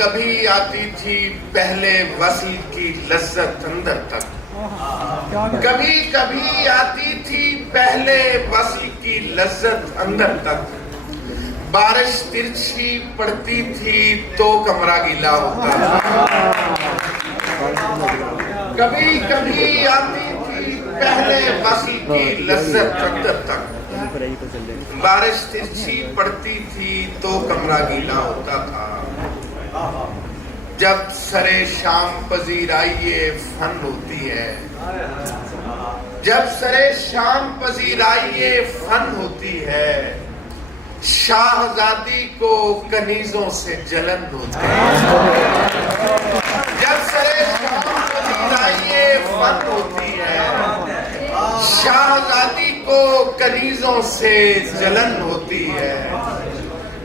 کبھی آتی تھی پہلے وصل کی لذت اندر تک، کبھی کبھی آتی تھی پہلے وصل کی لذت اندر تک، بارش ترچھی پڑتی تھی تو کمرہ گیلا ہوتا تھا، کبھی کبھی آتی تھی پہلے وصل کی لذت اندر تک، بارش ترچھی پڑتی تھی تو کمرہ گیلا ہوتا تھا، جب سرے شام پذیرائی فن ہوتی ہے، جب سرے شام پذیرائی فن ہوتی ہے، شاہزادی کو کنیزوں سے جلن ہوتی ہے، جب سرے شام پذیرائی فن ہوتی ہے، شاہزادی کو کنیزوں سے جلن ہوتی ہے،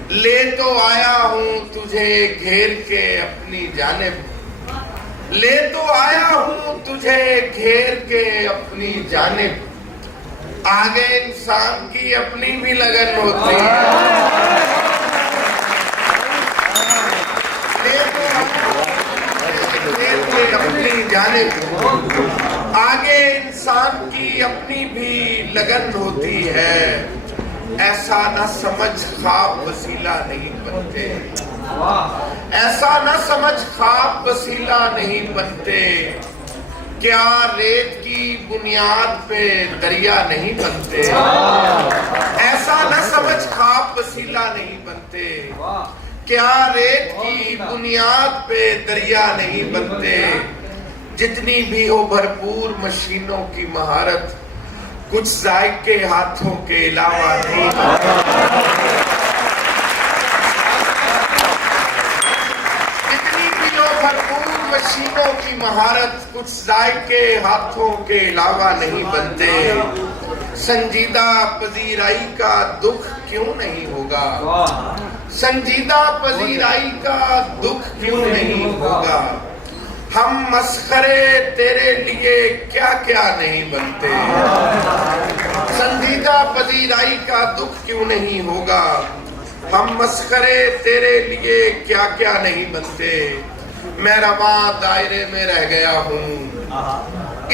لے تو آیا ہوں تجھے گھیر کے اپنی جانب، لے تو آیا ہوں تجھے گھیر کے اپنی جانب، آگے انسان کی اپنی بھی لگن ہوتی ہے، لے تو گھیر کے اپنی جانب، آگے انسان کی اپنی بھی لگن ہوتی ہے، ایسا نہ سمجھ خواب وسیلہ نہیں بنتے، ایسا نہ سمجھ خواب وسیلہ نہیں بنتے، کیا ریت کی بنیاد پہ دریا نہیں بنتے، ایسا نہ سمجھ خواب وسیلہ نہیں بنتے، کیا ریت کی بنیاد پہ دریا نہیں بنتے، جتنی بھی ہو بھرپور مشینوں کی مہارت، کچھ ذائقے ہاتھوں کے علاوہ نہیں، جتنی بھی ہو بھرپور مشینوں کی مہارت، کچھ ذائقے ہاتھوں کے علاوہ نہیں بنتے، سنجیدہ پذیرائی کا دکھ کیوں نہیں ہوگا، سنجیدہ پذیرائی کا دکھ کیوں نہیں ہوگا، ہم مسخرے تیرے لیے کیا کیا نہیں بنتے، سنجیدہ پذیرائی کا دکھ کیوں نہیں ہوگا، ہم مسخرے تیرے لیے کیا کیا نہیں بنتے، میں رواں دائرے میں رہ گیا ہوں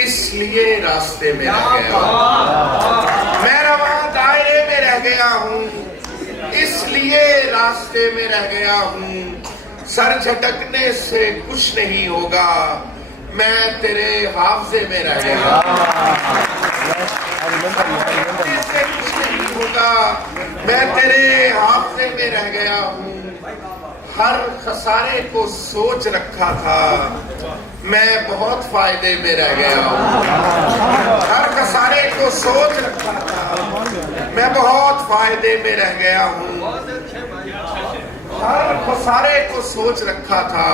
اس لیے راستے میں رہ گیا ہوں، میں رواں دائرے میں رہ گیا ہوں اس لیے راستے میں رہ گیا ہوں، سر جھٹکنے سے کچھ نہیں ہوگا، میں تیرے حافظے میں رہ گیا سے کچھ نہیں ہوگا، میں تیرے حافظے میں رہ گیا ہوں، ہر خسارے کو سوچ رکھا تھا، میں بہت فائدے میں رہ گیا ہوں، ہر خسارے کو سوچ رکھا تھا، میں بہت فائدے میں رہ گیا ہوں، ہر خسارے کو سوچ رکھا تھا،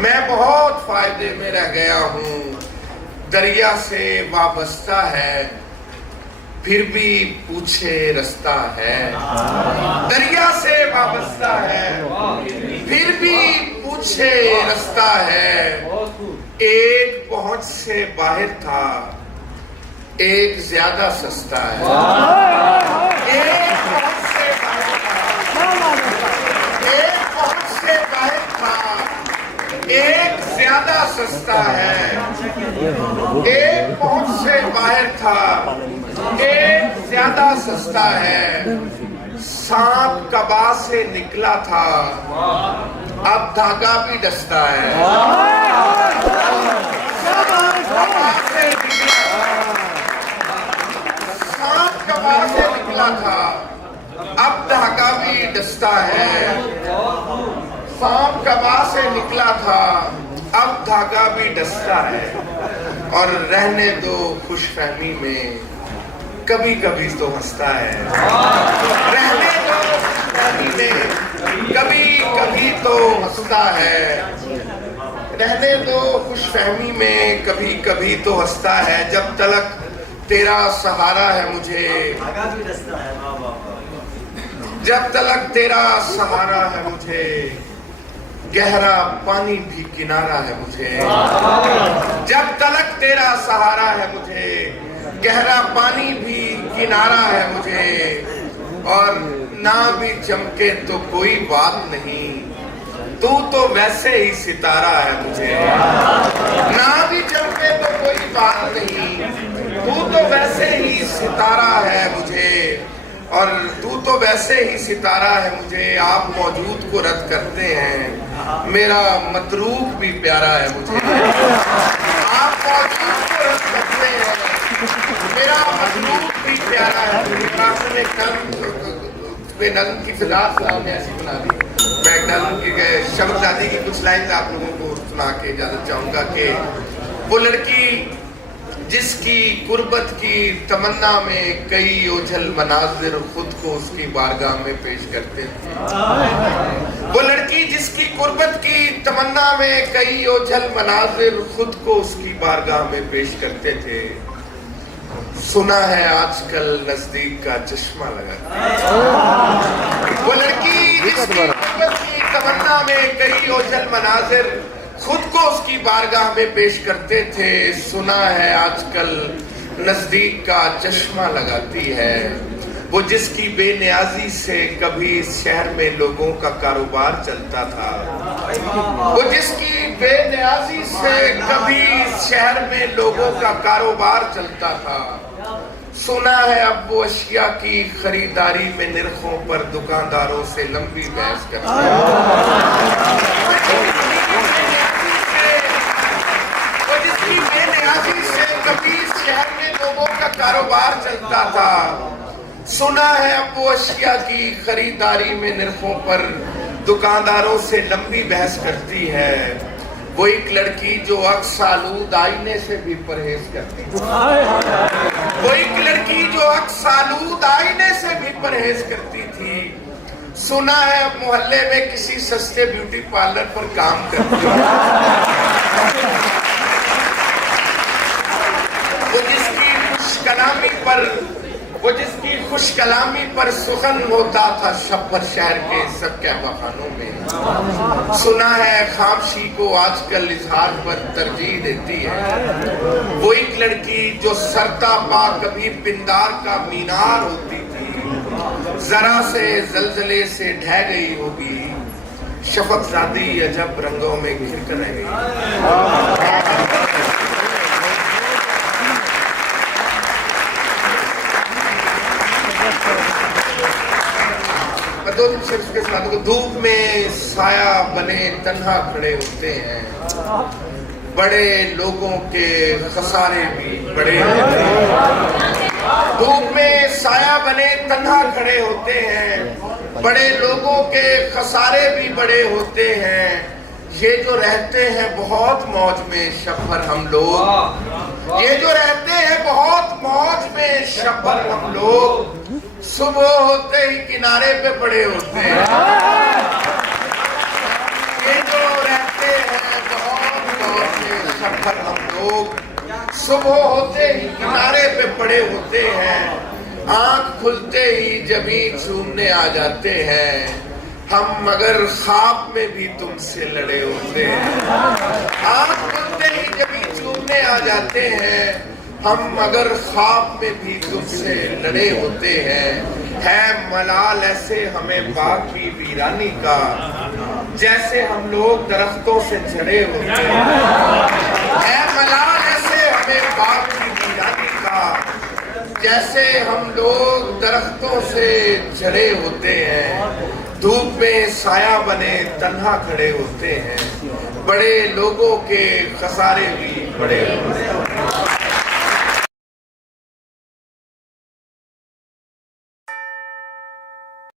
میں بہت فائدے میں رہ گیا ہوں، دریا سے وابستہ ہے پھر بھی پوچھے رستہ ہے، دریا سے وابستہ ہے پھر بھی پوچھے رستہ ہے، ایک پہنچ سے باہر تھا ایک زیادہ سستا ہے، ایک پہنچ سے باہر تھا ایک پہنچ سے باہر تھا ایک زیادہ سستا ہے، ایک پہنچ سے باہر تھا ایک زیادہ سستا ہے، سانپ کبا سے نکلا تھا اب دھاگا بھی ڈستا ہے، سانپ کبا سے نکلا تھا اب دھاگا بھی ڈستا ہے، سانپ کبا سے نکلا تھا اب دھاگا بھی ڈستا ہے، اور رہنے دو خوش فہمی میں کبھی کبھی تو ہنستا ہے، رہنے دو خوش فہمی میں کبھی کبھی تو ہنستا ہے، رہنے دو خوش فہمی میں کبھی کبھی تو ہنستا ہے، جب تلک تیرا سہارا ہے مجھے، جب تلک تیرا سہارا ہے مجھے، گہرا پانی بھی کنارہ ہے مجھے، جب تلک تیرا سہارا ہے مجھے، گہرا پانی بھی کنارہ ہے مجھے، اور نہ بھی چمکے تو کوئی بات نہیں، तू तो वैसे ही सितारा है मुझे, ना भी चमके तो कोई बात नहीं, तू तो वैसे ही सितारा है मुझे, और तू तो वैसे ही सितारा है मुझे। आप मौजूद को रद्द करते हैं, मेरा मतरूक भी प्यारा है मुझे। आप मौजूद को रद्द करते हैं, मेरा मतरूक भी प्यारा है मुझे। आपने नल्म की फिजा ने ऐसी बना दी। मैं नल्म की शब्दादी की कुछ लाइन आप लोगों को सुना के इजाजत चाहूंगा कि वो लड़की जिसकी कुर्बत की तमन्ना में कई ओझल मनाजिर खुद को उसकी बारगाह में पेश करते थे। वो लड़की जिसकी कुर्बत की तमन्ना में कई ओझल मनाजिर खुद को उसकी बारगाह में पेश करते थे। सुना है आजकल नजदीक का चश्मा लगा। वो लड़की जिसकी कुर्बत की तमन्ना में कई ओझल मनाजिर खुद को उसकी बारगाह में पेश करते थे। सुना है आजकल नजदीक का चश्मा लगाती है। वो जिसकी बेनियाजी से कभी इस शहर में लोगों का कारोबार चलता था। वो जिसकी बेनियाजी से कभी इस शहर में लोगों का कारोबार चलता था। सुना है अब वो अशिया की खरीदारी में निरखों पर दुकानदारों से लंबी बहस करता है। कभी इस शहर में लोगों का कारोबार चलता था। सुना है अब वो अशिया की खरीदारी में निरखों पर दुकानदारों से लंबी बहस करती है। वो एक लड़की जो अक्स आलूद आईने से भी परहेज करती थी। वो एक लड़की जो अक्स आलूद आईने से भी परहेज करती थी। सुना है अब मोहल्ले में किसी सस्ते ब्यूटी पार्लर पर काम करती है। वो जिसकी खुश कलामी पर सुखन होता था शब्बर शहर के सब कहवाखानों में। सुना है खामशी को आजकल इजहार पर तरजीह देती है। वो एक लड़की जो सरता पा कभी पिंदार का मीनार होती थी, जरा से जलजले से ढह गई होगी। शफक ज़ादी अजब रंगों में घिर कर रह गई। दो दिन से उसके साथ धूप में साया बने तन्हा खड़े होते हैं। बड़े लोगों के खसारे भी बड़े होते हैं। धूप में साया बने तन्हा खड़े होते हैं। बड़े लोगों के खसारे भी बड़े होते हैं। ये जो रहते हैं बहुत मौज में शब्बर हम लोग, ये जो रहते हैं बहुत मौज में शब्बर हम लोग, सुबह होते ही किनारे पे पड़े होते हैं। ये जो रहते हैं बहुत मौज में शब्बर हम लोग, सुबह होते ही किनारे पे पड़े होते हैं। आंख खुलते ही जमीन चूमने आ जाते हैं। हम मगर ख्वाब में भी तुमसे लड़े होते हैं। आंख खुलते ही जमीन चूमने आ जाते हैं। हम मगर ख्वाब में भी तुमसे लड़े होते हैं। है मलाल ऐसे हमें बाग की वीरानी का, जैसे हम लोग दरख्तों से झड़े होते हैं। है मलाल ऐसे हमें बाग की वीरानी का, जैसे हम लोग दरख्तों से झड़े होते हैं। धूप में साया बने तन्हा खड़े होते हैं। बड़े लोगों के खसारे भी बड़े होते हैं।